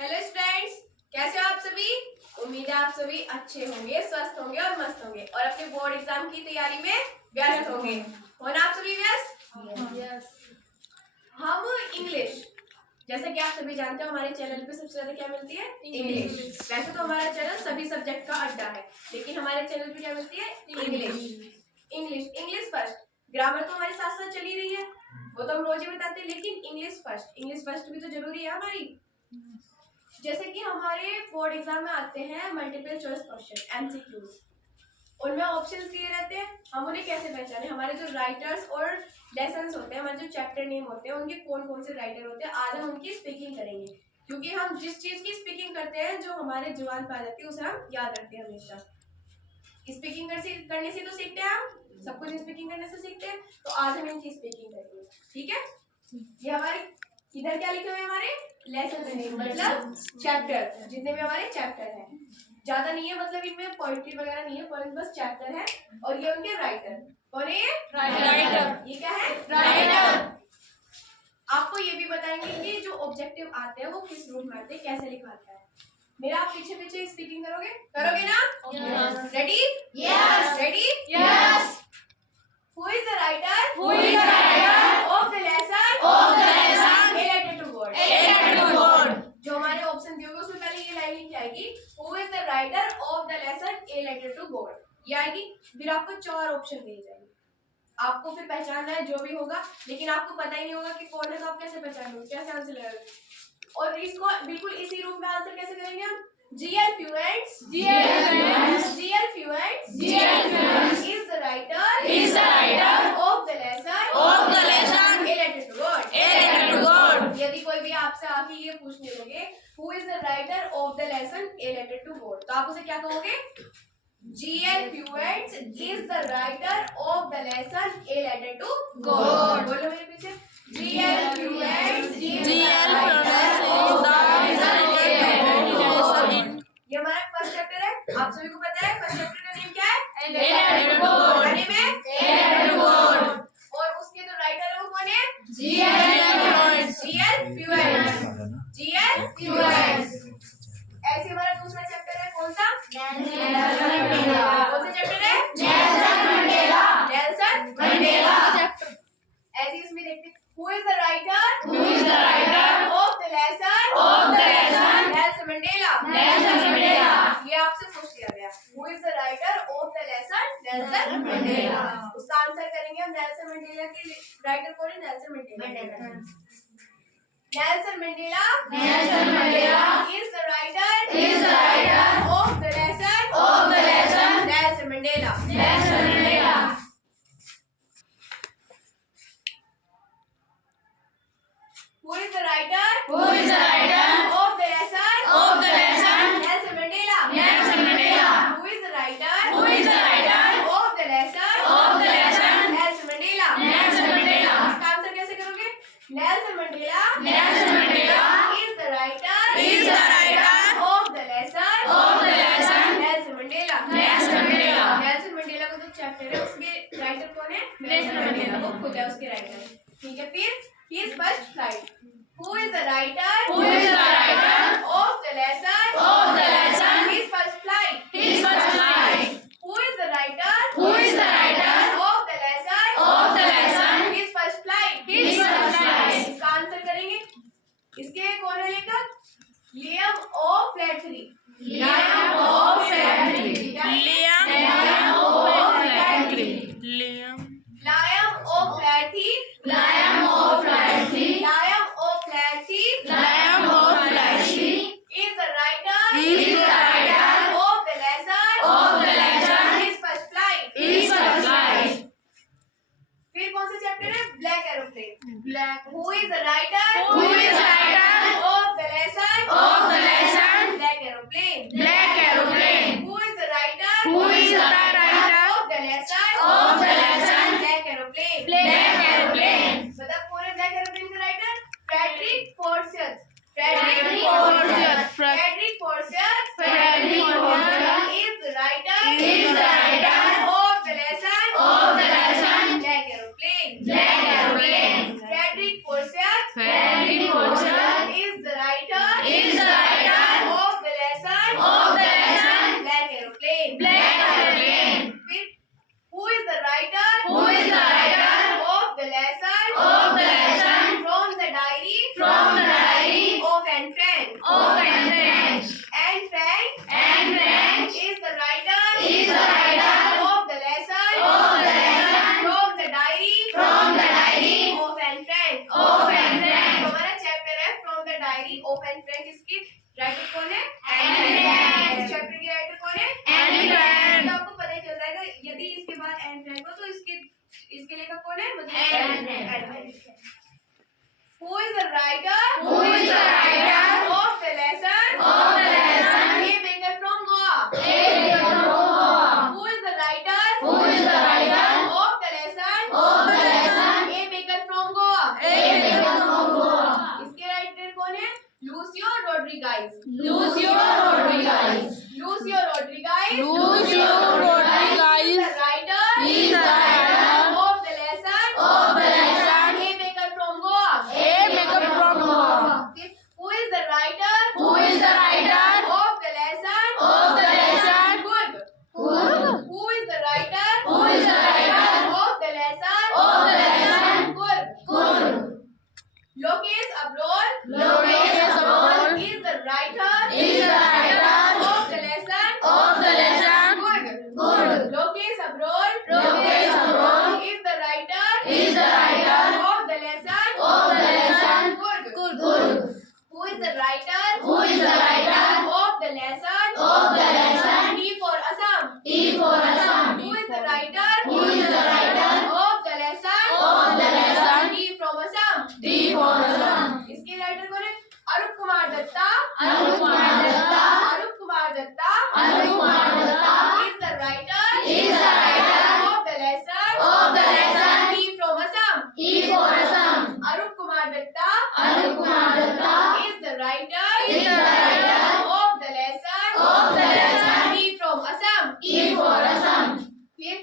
Hello students, कैसे हो आप सभी। उम्मीद है आप सभी अच्छे होंगे, स्वस्थ होंगे और मस्त होंगे और अपने बोर्ड एग्जाम की तैयारी में व्यस्त होंगे। हो ना आप सभी व्यस्त? यस। हम इंग्लिश, जैसा कि आप सभी जानते हो हमारे चैनल पे सबसे ज्यादा क्या मिलती है? इंग्लिश। वैसे तो हमारा चैनल सभी सब्जेक्ट का अड्डा है, लेकिन हमारे चैनल पे क्या मिलती है? English. English English first. Grammar तो हमारे साथ साथ चली रही है, वो तो हम रोज ही बताते हैं, लेकिन इंग्लिश फर्स्ट भी तो जरूरी है हमारी। जैसे कि हमारे बोर्ड एग्जाम में आते हैं मल्टीपल चॉइस क्वेश्चन एमसीक्यूज, उनमें ऑप्शंस दिए रहते हैं। हम उन्हें कैसे पहचाने? हमारे जो राइटर्स और लेसन्स होते हैं, हमारे जो चैप्टर नेम होते हैं, उनके कौन कौन से राइटर होते हैं, आज हम उनकी स्पीकिंग करेंगे। क्योंकि हम जिस चीज की स्पीकिंग करते हैं, जो हमारे जुबान पे आ जाती है, उसे हम याद रखते हैं हमेशा। स्पीकिंग करने से तो सीखते हैं, हम सब कुछ स्पीकिंग करने से सीखते हैं। तो आज हम इनकी स्पीकिंग करेंगे, ठीक है। ये हमारे इधर क्या लिखे हुए हमारे लेसन नेम, मतलब चैप्टर, जितने भी हमारे चैप्टर हैं। ज्यादा नहीं है, मतलब इनमें पोइट्री वगैरह नहीं है, बस चैप्टर है। और ये उनके राइटर। कौन है ये? राइटर। ये क्या है? राइटर। आपको ये भी बताएंगे कि जो ऑब्जेक्टिव आते हैं वो किस रूप में आते हैं, कैसे लिखा आता है। मेरा आप पीछे पीछे स्पीकिंग करोगे ना? Yes. Ready? Yes. Ready? Yes. Who is the writer? Who is the writer of the lesson? of the lesson? A letter to God. A letter to God. जो हमारे ऑप्शन दिए होंगे उसमें पहले ये लाइन लिखी आएगी, Who is the writer of the lesson A letter to God, ये आएगी। फिर आपको 4 ऑप्शन दिए जाएंगे, आपको फिर पहचानना है जो भी होगा, लेकिन आपको पता ही नहीं होगा कि कौन है, तो आप कैसे पहचानोगे, कैसे आंसर लगाओगे? और इसको बिल्कुल इसी रूप में आंसर कैसे करेंगे हम? GL Fluents is the writer of the lesson A letter to God. यदि कोई भी आपसे आके ये पूछने लगे Who is the writer of the lesson A letter to God, तो आप उसे क्या कहोगे? GL Fluents is the writer of the lesson A letter to God. बोलो मेरे पीछे, GL Fluents is the writer of the lesson A letter to God. ये हमारा फर्स्ट चैप्टर है, आप सभी को पता है फर्स्ट चैप्टर का नेम क्या है? A letter to God. क्या नेम है? A letter to God. और उसके जो राइटर है वो कौन है? GL Fluents. ऐसे हमारा दूसरा चैप्टर है, कौन सा? कौन सा चैप्टर है? Nelson Mandela. ऐसे इसमें देखते हैं, Who is the writer of the lesson Nelson Mandela. ये आपसे पूछ लिया गया, Who is the writer of the lesson Nelson Mandela. उसका आंसर करेंगे हम, नेल्सन मंडेला के राइटर कौन है? Nelson Mandela. Nelson Mandela is the writer of the lesson Nelson Mandela. Who is the writer of the lesson Nelson Mandela. Who is the writer of the lesson Nelson Mandela. इसका आंसर कैसे करोगे? Nelson Mandela is the writer of the lesson Nelson Mandela. Nelson Mandela का जो चैप्टर है उसके राइटर कौन है? Nelson Mandela, वो खुद है उसके राइटर, ठीक है। फिर his first flight. Who is the writer of the lesson his first flight? Who is the writer of the lesson his first flight? इसका आंसर करेंगे, इसके कौन है लेखक? Liam O'Flaherty. is the writer of the lesson his first flight. फिर कौन सा चैप्टर है? Black aeroplane. Who is the writer of the lesson black aeroplane? Anne Frank इसकी राइटर कौन है? Anne Frank. इस चैप्टर की राइटर कौन है? Anne Frank. तो आपको पता ही चल जाएगा यदि इसके बाद एन फ्रैंक हो तो इसके लेखक कौन है? Anne Frank. Who is the writer? Who is the writer of the lesson? of the lesson? A baker from Goa. A baker from Goa. Who is the writer? Who is the writer of the lesson? of the lesson? A baker from Goa. A baker from Goa. इसके writer कौन है? Lucio Rodriguez. Lucio Rodriguez. Lucio Rodriguez. Lucio Rodriguez. The writer He is the writer of the lesson. of the lesson. A baker from Goa. A baker from Goa. Who is the writer? Who is the writer of the lesson? of the lesson? Good. Good. Who is the writer? Who is the writer of the lesson? of the lesson? Good. Good. Lokesh Abrol Lokesh Abrol is the writer is the writer of the lesson. of the lesson. Good. Good. Lokesh Abrol Lokesh Abrol is the writer is the writer of the lesson. of the lesson. Good. Good. Who is the writer Who is the writer of the lesson? of the lesson? T for Assam. T for Assam. Who is the writer Who is the writer of the lesson? of the lesson? T from Assam. T for Assam. इसके writer कौन है? अरूप कुमार Dutta. Anup Kumar Datta. Arup कुमार Dutta Anup Kumar Datta is the writer is the writer of the lesson. of the lesson. T from Assam. T for Assam. Arup कुमार Dutta Anup Kumar Datta is the writer is the writer of the lesson. of the lesson. T from Assam. T for Assam. फिर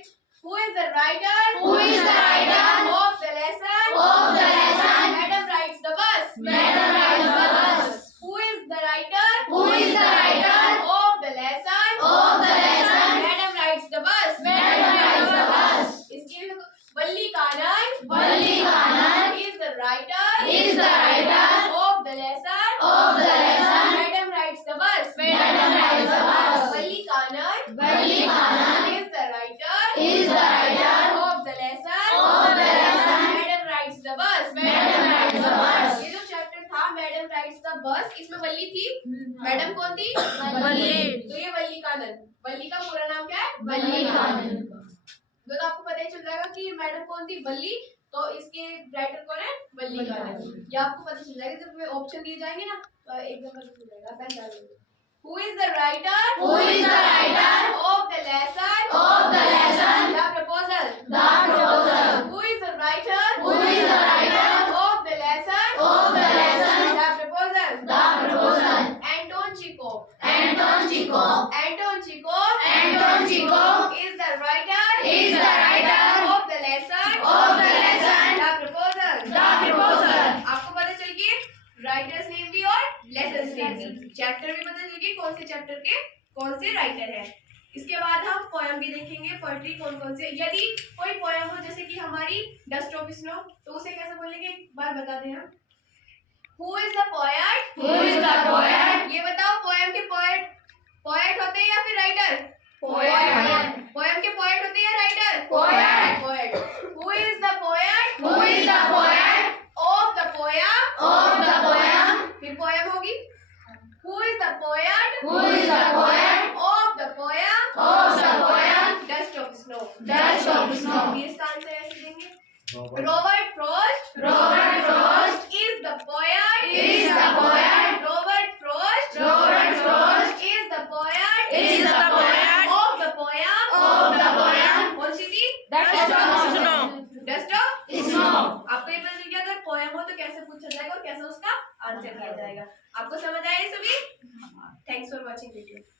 who is the writer Who is the writer of the lesson? of the lesson? Madam rides the bus. Madam rides the bus. Who is the writer Who is the writer of the lesson? of the lesson? Madam rides the bus. Madam rides the bus. इसके वल्ली कानन Valli Kanan is the writer is the writer of the lesson. of the lesson. Madam rides the bus. Madam rides the bus. Valli Kanan Valli Kanan is the writer is the writer of the lesson. of the lesson. Madam rides the bus. Madam rides the bus. ये जो चैप्टर था madam rides the bus, इसमें वल्ली थी. मैडम कौन थी? वल्ली. तो ये वल्ली कानन. वल्ली का पूरा नाम क्या है? Valli Kanan. तो आपको पता ही चल जाएगा कि मैडम कौन थी? वल्ली. तो इसके राइटर कौन है? वल्ली कानन. ये आपको पता चल जाएगा जब ऑप्शन दिए जाएंगे ना, तो एकदम पता चल जाएगा. पहचान लो. Who is the writer Who is the writer of the lesson? of the lesson? The proposal. The proposal. Who is the writer Who is the writer of the lesson? of the lesson? The proposal. The proposal. Anton Chekhov. Anton Chekhov. Anton Chekhov Anton Chekhov is the writer is the writer of the lesson. of the lesson. The proposal. The proposal. आपको पता चल गई writers name भी और lessons name भी. चैप्टर भी पता चल गई कौन से चैप्टर के कौन से राइटर है. इसके बाद हम पोएम भी देखेंगे. पोएट्री कौन कौन से. यदि कोई पोएम हो जैसे कि हमारी डस्ट ऑफ स्नो, तो उसे कैसे बोलेंगे एक बार बता दें हम. Who is the poet? Who is the poet? ये बताओ पोएम के पोएट होते हैं या फिर राइटर? Poet. पोएम के पोएट होते हैं या writer? Poet. Poet. Who is the poet Who is the poet of the poem? of the poem? फिर पोएम होगी. Who is the poet Who is the poet of the poem? of the poem? Dust of snow. Dust of Snow. फिर इसका आंसर ऐसे देंगे. Robert Frost Robert Frost is the poet. is the poet. Robert Frost Robert Frost is the poet. is the poet of the poem. of the poem. कौन सी थी? Dust of Snow. Dust of Snow. आपको ये पता चल गया अगर पोएम हो तो कैसे पूछा जाएगा और कैसे उसका आंसर किया जाएगा. आपको समझ आया ये सभी? Thanks for watching video.